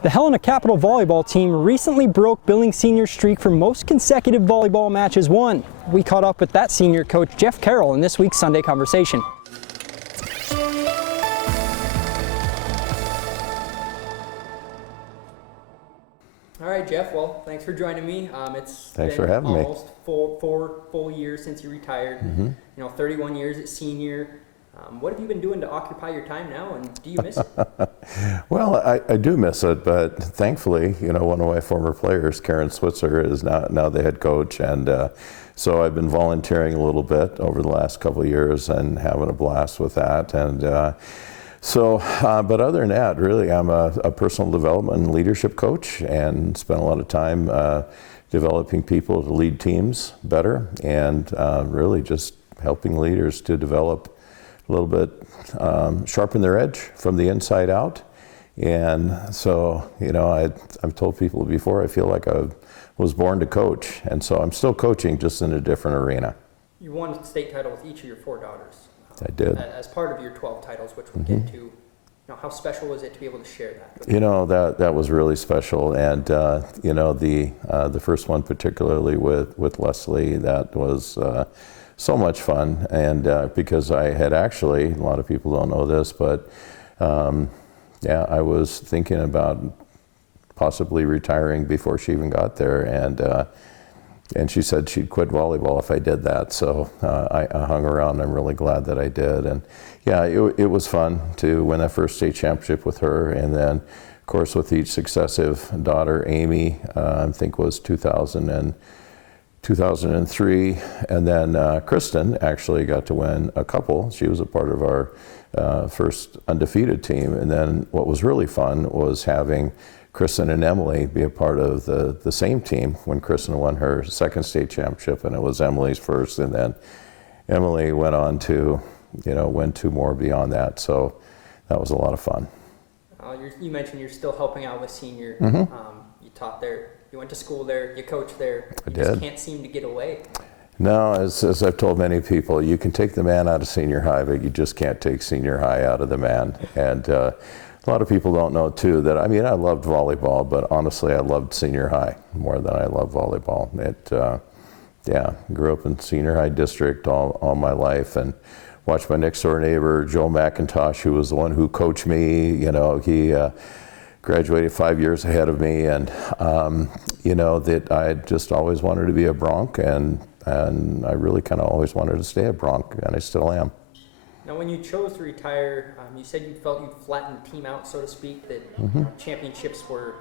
The Helena Capital volleyball team recently broke Billings senior streak for most consecutive volleyball matches won. We caught up with that senior coach, Jeff Carroll, in this week's Sunday Conversation. All right, Jeff, well, thanks for joining me. Thanks for having me. Almost four full years since you retired. Mm-hmm. 31 years at senior. What have you been doing to occupy your time now, and do you miss it? Well, I do miss it, but thankfully, one of my former players, Karen Switzer, is now the head coach, and so I've been volunteering a little bit over the last couple of years and having a blast with that. And but other than that, really, I'm a personal development and leadership coach, and spend a lot of time developing people to lead teams better, and really just helping leaders to develop a little bit, sharpen their edge from the inside out. And so, I've told people before, I feel like I was born to coach, and so I'm still coaching, just in a different arena. You won a state title with each of your 4 daughters. I did. As part of your 12 titles, which we'll get to. How special was it to be able to share that? That was really special, and the first one particularly with Leslie, that was so much fun, and because I had actually, a lot of people don't know this, but I was thinking about possibly retiring before she even got there, and she said she'd quit volleyball if I did that. So I hung around. I'm really glad that I did, and it was fun to win that first state championship with her, and then of course with each successive daughter. Amy, I think was 2003, and then Kristen actually got to win a couple. She was a part of our first undefeated team, and then what was really fun was having Kristen and Emily be a part of the same team when Kristen won her second state championship, and it was Emily's first, and then Emily went on to win 2 more beyond that, so that was a lot of fun. You mentioned you're still helping out with senior. Mm-hmm. You taught there. You went to school there, you coached there. I did. Just can't seem to get away. No, as I've told many people, you can take the man out of senior high, but you just can't take senior high out of the man. And a lot of people don't know too that, I loved volleyball, but honestly I loved senior high more than I loved volleyball. Grew up in senior high district all my life, and watched my next door neighbor, Joe McIntosh, who was the one who coached me. He graduated 5 years ahead of me, and that I just always wanted to be a Bronc, and I really kind of always wanted to stay a Bronc, and I still am. Now, when you chose to retire, you said you felt you flattened the team out, so to speak, that championships were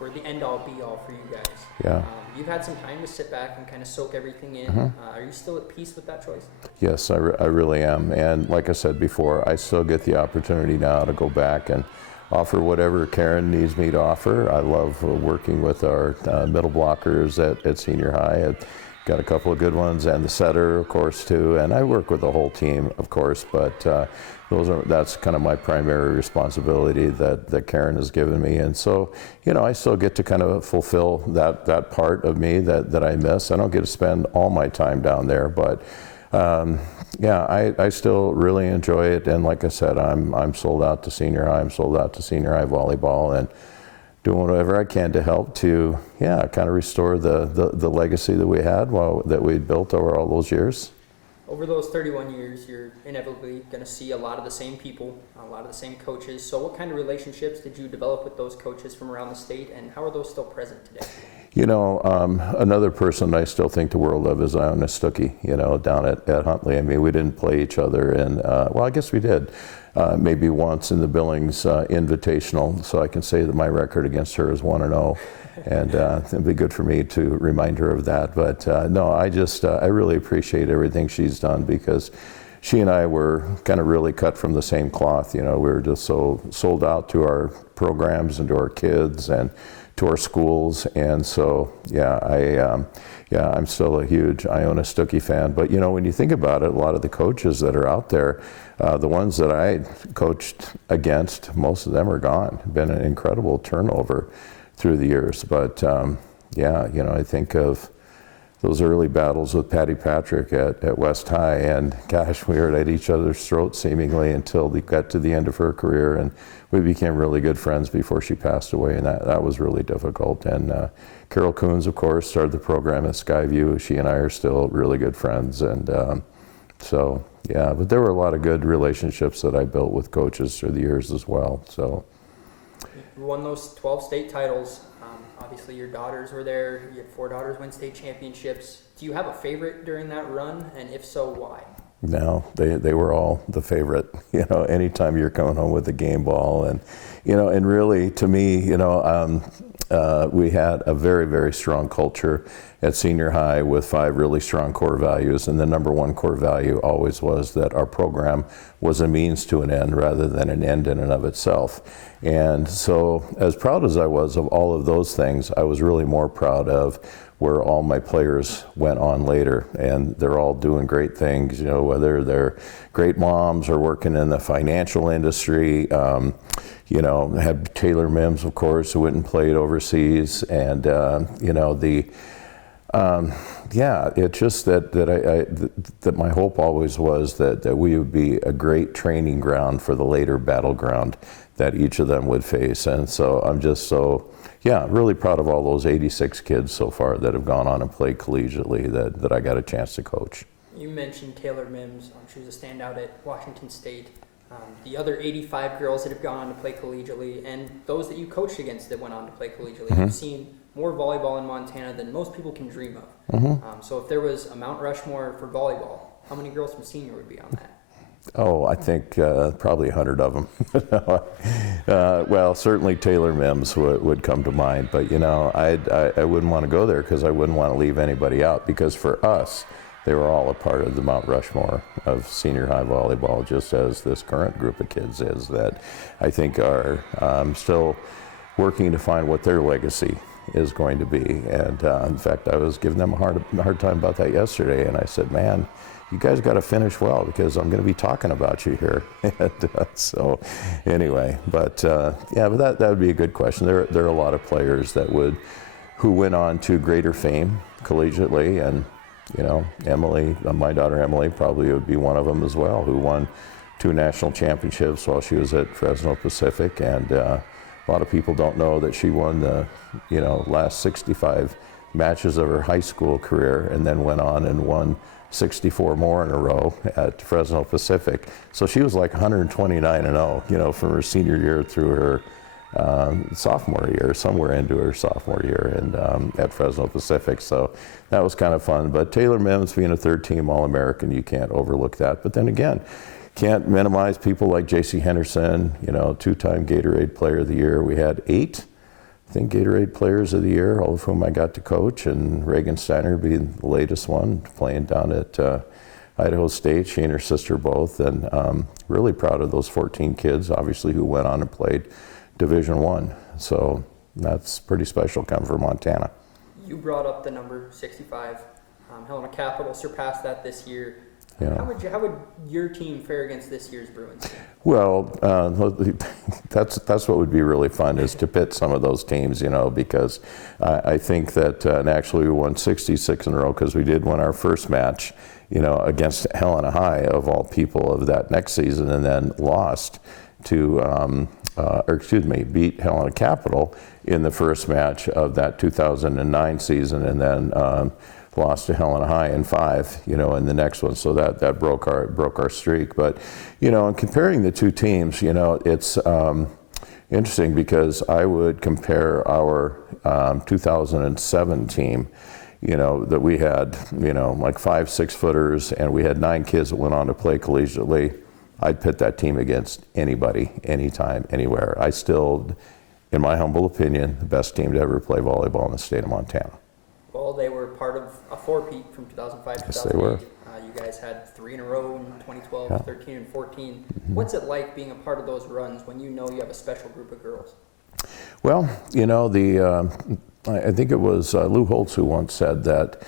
the end-all, be-all for you guys. Yeah. You've had some time to sit back and kind of soak everything in. Are you still at peace with that choice? Yes, I really am, and like I said before, I still get the opportunity now to go back and offer whatever Karen needs me to offer. I love working with our middle blockers at senior high. I've got a couple of good ones, and the setter, of course, too. And I work with the whole team, of course, but that's kind of my primary responsibility that Karen has given me. And so, I still get to kind of fulfill that part of me that I miss. I don't get to spend all my time down there, but I still really enjoy it, and like I said, I'm sold out to senior high. I'm sold out to senior high volleyball, and doing whatever I can to help to kind of restore the legacy that we had, that we built over all those years. Over those 31 years, you're inevitably going to see a lot of the same people, a lot of the same coaches. So what kind of relationships did you develop with those coaches from around the state, and how are those still present today? Another person I still think the world of is Iona Stuckey, down at Huntley. We didn't play each other, and I guess we did maybe once in the Billings Invitational, so I can say that my record against her is 1-0, and it'd be good for me to remind her of that. But no, I really appreciate everything she's done, because she and I were kind of really cut from the same cloth. We were just so sold out to our programs and to our kids and to our schools, and so I'm still a huge Iona Stuckey fan. But when you think about it, a lot of the coaches that are out there, the ones that I coached against, most of them are gone. Been an incredible turnover through the years. But I think of those early battles with Patty Patrick at West High, and gosh, we were at each other's throats seemingly until we got to the end of her career, and we became really good friends before she passed away, and that was really difficult. And Carroll Coons, of course, started the program at Skyview. She and I are still really good friends, and so yeah, but there were a lot of good relationships that I built with coaches through the years as well. So you won those 12 state titles. Obviously, your daughters were there. You had 4 daughters win state championships. Do you have a favorite during that run? And if so, why? No, they were all the favorite. You know, anytime you're coming home with a game ball, and you know, and really to me, you know, we had a very, very strong culture at senior high with 5 really strong core values, and the number one core value always was that our program was a means to an end rather than an end in and of itself. And so, as proud as I was of all of those things, I was really more proud of where all my players went on later, and they're all doing great things, you know, whether they're great moms or working in the financial industry. You know, had Taylor Mims, of course, who went and played overseas, and you know, yeah, it's just that my hope always was that we would be a great training ground for the later battleground that each of them would face. And so I'm just so, yeah, really proud of all those 86 kids so far that have gone on and played collegiately that I got a chance to coach. You mentioned Taylor Mims. She was a standout at Washington State. The other 85 girls that have gone on to play collegiately, and those that you coached against that went on to play collegiately, Mm-hmm. you've seen more volleyball in Montana than most people can dream of. Mm-hmm. So if there was a Mount Rushmore for volleyball, how many girls from senior would be on that? Oh, I think probably 100 of them. Well, certainly Taylor Mims would come to mind, but you know, I wouldn't want to go there because I wouldn't want to leave anybody out, because for us, they were all a part of the Mount Rushmore of senior high volleyball, just as this current group of kids is, that I think are still working to find what their legacy is going to be. And in fact, I was giving them a hard time about that yesterday, and I said, man, you guys got to finish well, because I'm going to be talking about you here. And, so anyway, but yeah, but that would be a good question. There are a lot of players who went on to greater fame collegiately, and you know, Emily, my daughter Emily, probably would be one of them as well, who won 2 national championships while she was at Fresno Pacific. And a lot of people don't know that she won the, you know, last 65 matches of her high school career, and then went on and won 64 more in a row at Fresno Pacific. So she was like 129-0, you know, from her senior year through her sophomore year, somewhere into her sophomore year, and at Fresno Pacific. So that was kind of fun. But Taylor Mims being a 3rd-team All-American, you can't overlook that. But then again, can't minimize people like J.C. Henderson, you know, 2-time Gatorade Player of the Year. We had 8, I think, Gatorade Players of the Year, all of whom I got to coach, and Reagan Steiner being the latest one, playing down at Idaho State, she and her sister both. And really proud of those 14 kids, obviously, who went on and played Division I. So that's pretty special coming from Montana. You brought up the number 65. Helena Capital surpassed that this year. Yeah. How would your team fare against this year's Bruins? Well, that's what would be really fun, is to pit some of those teams, you know, because I think that, and actually we won 66 in a row, because we did win our first match, you know, against Helena High, of all people, of that next season, and then lost to, beat Helena Capital in the first match of that 2009 season, and then lost to Helena High in 5, you know, in the next one. So that broke our streak. But, you know, in comparing the two teams, you know, it's interesting, because I would compare our 2007 team, you know, that we had, you know, like 5 6-footers, and we had 9 kids that went on to play collegiately. I'd pit that team against anybody, anytime, anywhere. I still, in my humble opinion, the best team to ever play volleyball in the state of Montana. Well, they were part of a 4-peat from 2005 to 2008. Yes, they were. You guys had 3 in a row in 2012, Yeah. 13, and 14. Mm-hmm. What's it like being a part of those runs when you know you have a special group of girls? Well, you know, I think it was Lou Holtz who once said that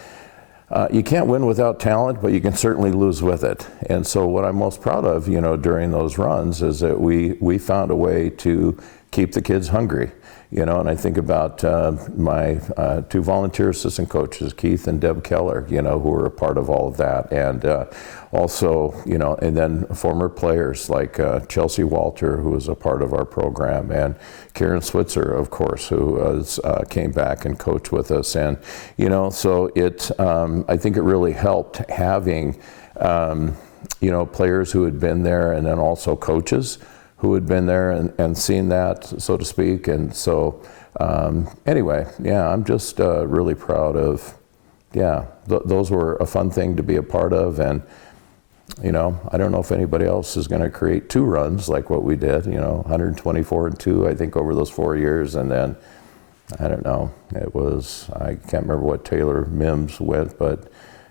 you can't win without talent, but you can certainly lose with it. And so what I'm most proud of, you know, during those runs is that we found a way to keep the kids hungry. You know, and I think about my two volunteer assistant coaches, Keith and Deb Keller, you know, who were a part of all of that. And also, you know, and then former players like Chelsea Walter, who was a part of our program, and Karen Switzer, of course, who was, came back and coached with us. And, you know, so I think it really helped having, you know, players who had been there, and then also coaches who had been there and seen that, so to speak. And so anyway, yeah, I'm just really proud of, those were a fun thing to be a part of. And, you know, I don't know if anybody else is going to create 2 runs like what we did, you know, 124 and 2, I think, over those 4 years. And then, I don't know, it was, I can't remember what Taylor Mims went, but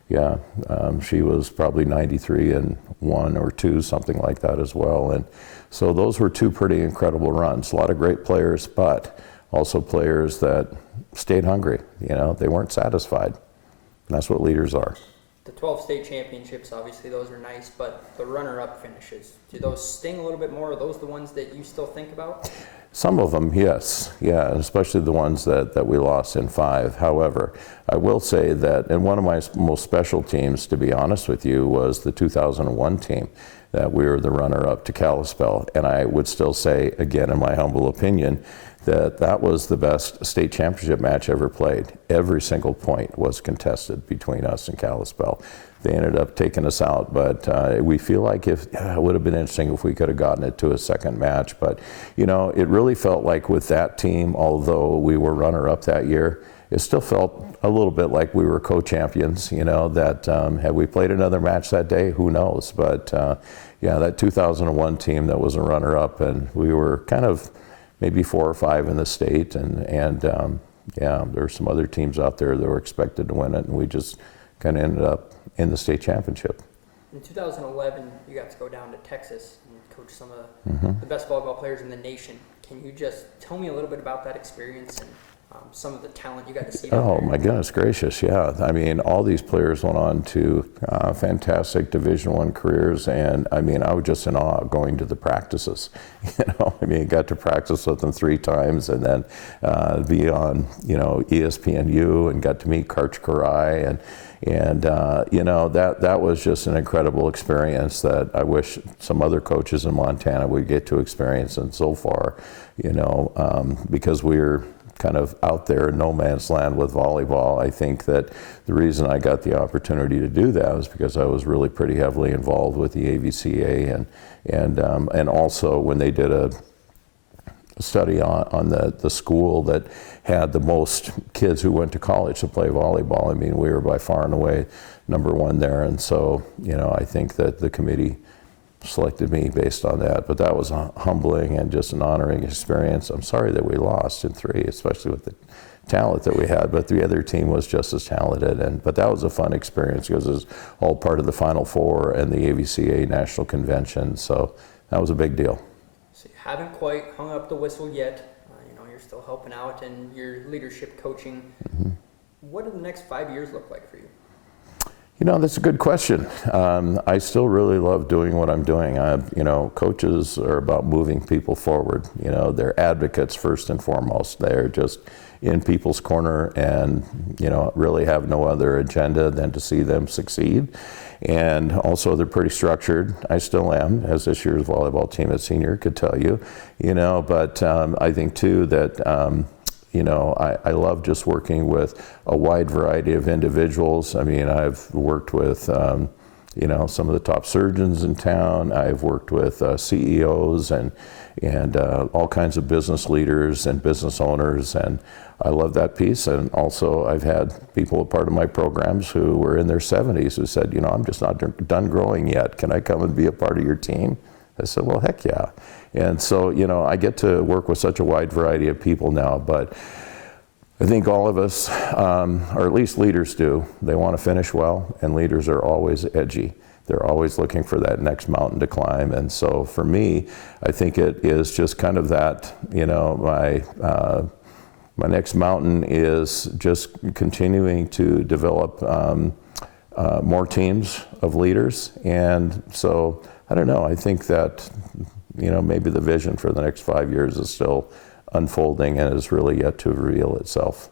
yeah, she was probably 93 and 1 or 2, something like that as well. And so those were 2 pretty incredible runs. A lot of great players, but also players that stayed hungry. You know, they weren't satisfied. And that's what leaders are. The 12 state championships, obviously those are nice, but the runner-up finishes, do those sting a little bit more? Are those the ones that you still think about? Some of them, yes. Yeah, especially the ones that we lost in 5. However, I will say that, and one of my most special teams, to be honest with you, was the 2001 team, that we were the runner-up to Kalispell. And I would still say, again, in my humble opinion, that was the best state championship match ever played. Every single point was contested between us and Kalispell. They ended up taking us out, but we feel like it would have been interesting if we could have gotten it to a second match. But, you know, it really felt like with that team, although we were runner-up that year, it still felt a little bit like we were co-champions, you know, that had we played another match that day, who knows. But, yeah, that 2001 team that was a runner-up, and we were kind of maybe 4 or 5 in the state, and yeah, there were some other teams out there that were expected to win it, and we just kind of ended up in the state championship. In 2011, you got to go down to Texas and coach some of the best volleyball players in the nation. Can you just tell me a little bit about that experience and some of the talent you got to see down there? Oh my goodness gracious, yeah. I mean, all these players went on to fantastic Division I careers, and I mean, I was just in awe going to the practices. You know, I mean, got to practice with them 3 times, and then be on, you know, ESPNU, and got to meet Karch Karai, and you know, that was just an incredible experience that I wish some other coaches in Montana would get to experience. And so far, you know, because we're kind of out there in no man's land with volleyball, I think that the reason I got the opportunity to do that was because I was really pretty heavily involved with the AVCA, and also when they did a study on the school that had the most kids who went to college to play volleyball. I mean, we were by far and away #1 there, and so, you know, I think that the committee selected me based on that. But that was a humbling and just an honoring experience. I'm sorry that we lost in 3, especially with the talent that we had, but the other team was just as talented. But that was a fun experience because it was all part of the Final Four and the AVCA National Convention, so that was a big deal. So you haven't quite hung up the whistle yet. You know, you're still helping out in your leadership coaching. What do the next 5 years look like for you? You know, that's a good question. I still really love doing what I'm doing. You know, coaches are about moving people forward. You know, they're advocates first and foremost. They're just in people's corner and, you know, really have no other agenda than to see them succeed. And also they're pretty structured. I still am, as this year's volleyball team at senior could tell you. You know, but I think too that you know, I love just working with a wide variety of individuals. I mean, I've worked with, you know, some of the top surgeons in town. I've worked with CEOs and all kinds of business leaders and business owners, and I love that piece. And also, I've had people a part of my programs who were in their 70s who said, you know, I'm just not done growing yet. Can I come and be a part of your team? I said, well, heck yeah. And so, you know, I get to work with such a wide variety of people now, but I think all of us, or at least leaders do, they want to finish well, and leaders are always edgy. They're always looking for that next mountain to climb. And so for me, I think it is just kind of that, you know, my next mountain is just continuing to develop more teams of leaders. And so, I don't know, I think that maybe the vision for the next 5 years is still unfolding and is really yet to reveal itself.